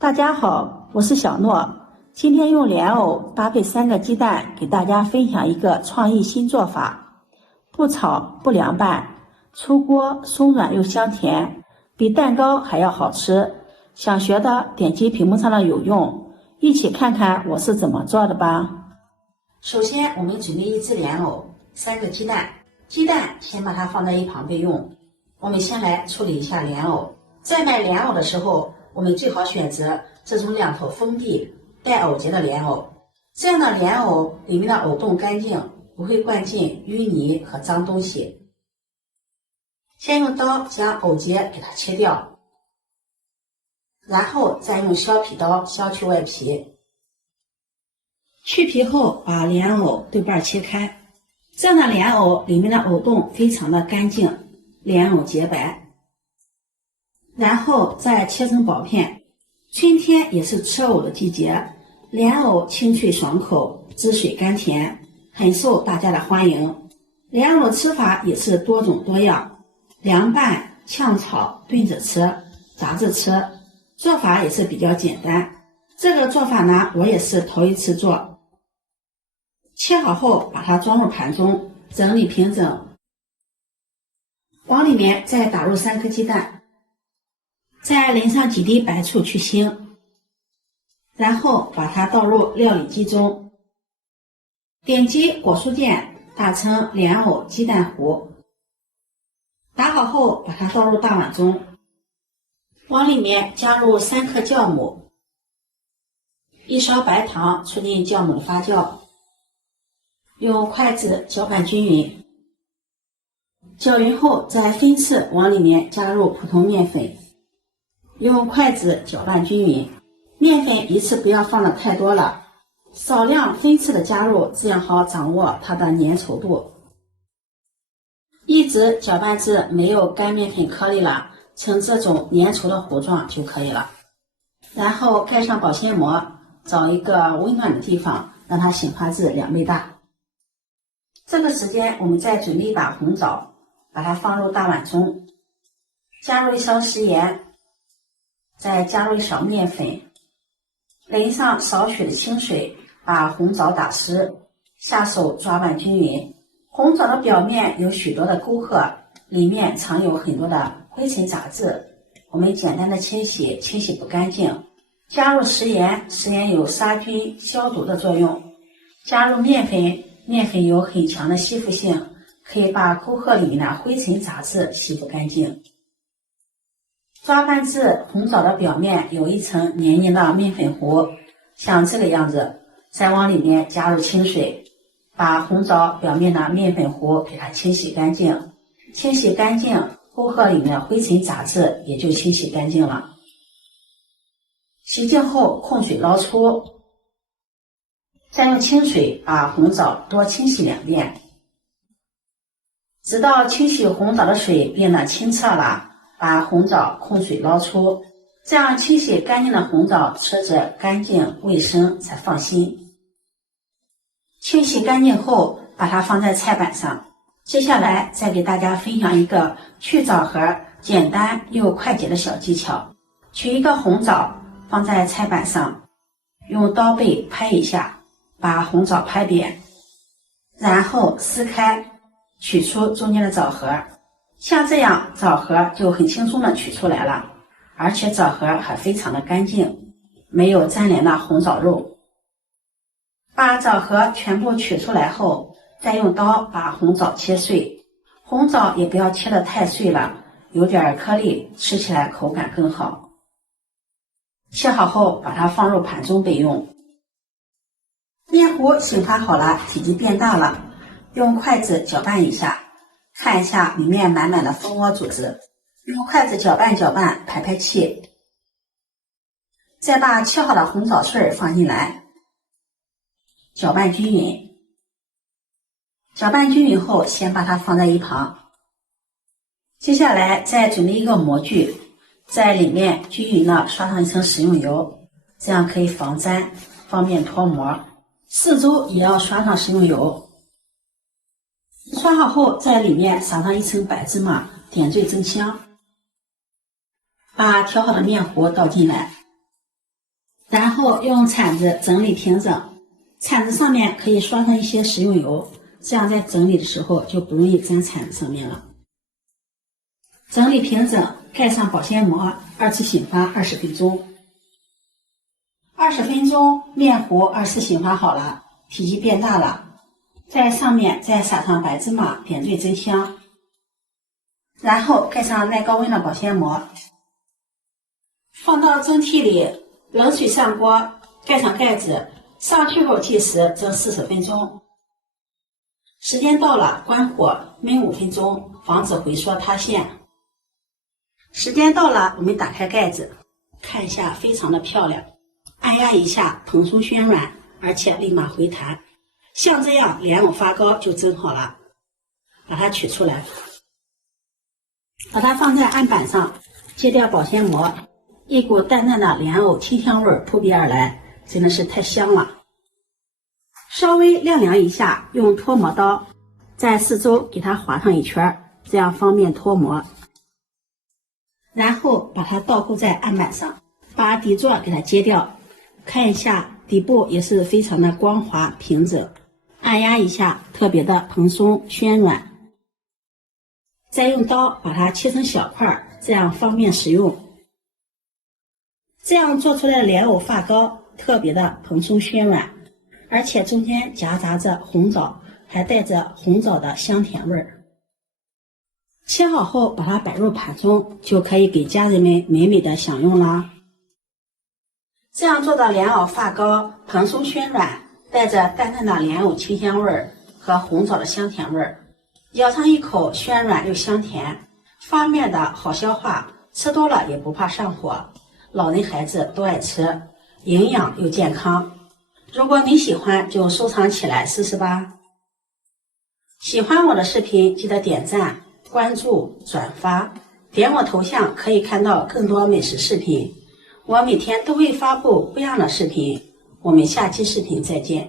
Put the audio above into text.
大家好，我是小諾。今天用蓮藕搭配3個雞蛋，給大家分享一個創意新做法，不炒不涼拌，出鍋鬆軟又香甜，比蛋糕還要好吃。想學的點擊屏幕上的有用，一起看看我是怎麼做的吧。首先我們準備1隻蓮藕，3個雞蛋，雞蛋先把它放在一旁備用。我們先來處理一下蓮藕，在買蓮藕的時候，我們最好選擇這種2頭封閉帶藕節的蓮藕，這樣的蓮藕裡面的藕洞乾淨，不會灌進淤泥和髒東西。先用刀將藕節給它切掉，然後再用削皮刀削去外皮。去皮後把蓮藕对半切開，這樣的蓮藕裡面的藕洞非常的乾淨，蓮藕潔白。然後再切成薄片。春天也是吃藕的季節，蓮藕清脆爽口，汁水甘甜，很受大家的歡迎。蓮藕吃法也是多種多樣，涼拌、炝炒、燉着吃、炸着吃，做法也是比較簡單。這個做法呢，我也是頭一次做。切好後把它裝入盘中，整理平整，往裡面再打入3顆雞蛋，再淋上幾滴白醋去腥，然後把它倒入料理機中，點擊果蔬鍵打成蓮藕雞蛋糊，打好後把它倒入大碗中，往裡面加入3克酵母，1勺白糖，促進酵母的發酵，用筷子攪拌均勻，攪勻後再分次往裡面加入普通麵粉，用筷子攪拌均勻，面粉一次不要放的太多了，少量分次的加入，这樣好掌握它的粘稠度。一直攪拌至沒有乾面粉顆粒了，呈這種粘稠的糊狀就可以了。然後蓋上保鮮膜，找一個溫暖的地方，讓它醒發至2倍大。這個時間我們再準備一把紅棗，把它放入大碗中，加入1勺食鹽，再加入1勺麵粉，淋上少許的清水，把紅棗打濕，下手抓拌均勻。紅棗的表面有許多的溝壑，裡面藏有很多的灰塵雜質，我們簡單的清洗不乾淨。加入食鹽，食鹽有殺菌消毒的作用。加入麵粉，麵粉有很強的吸附性，可以把溝壑裡面的灰塵雜質吸附乾淨。抓拌至紅棗的表面有一層黏黏的面粉糊，像這個樣子，再往裡面加入清水，把紅棗表面的面粉糊給它清洗乾淨。清洗乾淨，溝壑裡面的灰塵雜質也就清洗乾淨了。洗淨後控水撈出，再用清水把紅棗多清洗2遍，直到清洗紅棗的水变得清澈了，把紅棗控水撈出，這樣清洗乾淨的紅棗吃着乾淨衛生才放心。清洗乾淨後把它放在菜板上。接下來再給大家分享一個去棗核簡單又快捷的小技巧。取一個紅棗放在菜板上，用刀背拍一下，把紅棗拍扁，然後撕開，取出中間的棗核。像這樣棗核就很輕鬆的取出來了，而且棗核還非常的乾淨，沒有粘連的紅棗肉。把棗核全部取出來後，再用刀把紅棗切碎，紅棗也不要切得太碎了，有點顆粒，吃起來口感更好。切好後把它放入盤中備用。面糊醒发好了，體積變大了，用筷子攪拌一下，看一下裡面滿滿的蜂窩組織，用筷子攪拌攪拌，排排氣。再把切好的紅棗碎放進來，攪拌均勻。攪拌均勻後，先把它放在一旁。接下來再準備一個模具，在裡面均勻的刷上一層食用油，這樣可以防粘，方便脫模。四周也要刷上食用油。刷好後，在裡面撒上一層白芝麻，點綴增香。把調好的面糊倒進來，然後用鏟子整理平整，铲子上面可以刷上一些食用油，这样在整理的时候就不容易粘铲子上面了。整理平整，蓋上保鲜膜，2次醒发20分鐘。20分鐘，面糊2次醒发好了，体積變大了，在上面再撒上白芝麻，點綴真香。然後蓋上耐高溫的保鮮膜，放到蒸屉裡，冷水上鍋，蓋上蓋子，上去後計時蒸40分鐘。時間到了，關火燜5分鐘，防止回缩塌陷。时間到了，我們打開蓋子，看一下，非常的漂亮。按壓一下，蓬鬆暄軟，而且立馬回彈。像這樣蓮藕發糕就蒸好了，把它取出來，把它放在案板上，揭掉保鮮膜，一股淡淡的蓮藕清香味撲鼻而來，真的是太香了。稍微晾涼一下，用脱模刀在四周給它劃上一圈，這樣方便脫模。然後把它倒扣在案板上，把底座給它揭掉，看一下底部也是非常的光滑平整，按壓一下特別的蓬鬆暄軟。再用刀把它切成小塊，這樣方便食用。這樣做出來的蓮藕發糕特別的蓬鬆暄軟，而且中間夾雜着紅棗，還帶着紅棗的香甜味兒。切好後把它擺入盤中，就可以給家人們美美的享用啦。這樣做的蓮藕發糕蓬鬆暄軟，帶着淡淡的蓮藕清香味兒和紅棗的香甜味兒，咬上一口暄軟又香甜，發面的好消化，吃多了也不怕上火，老人孩子都愛吃，營養又健康。如果你喜歡，就收藏起來試試吧。喜歡我的視頻，記得點讚、關注、轉發，點我頭像可以看到更多美食視頻。我每天都會發布不一樣的視頻，我們下期視頻再見。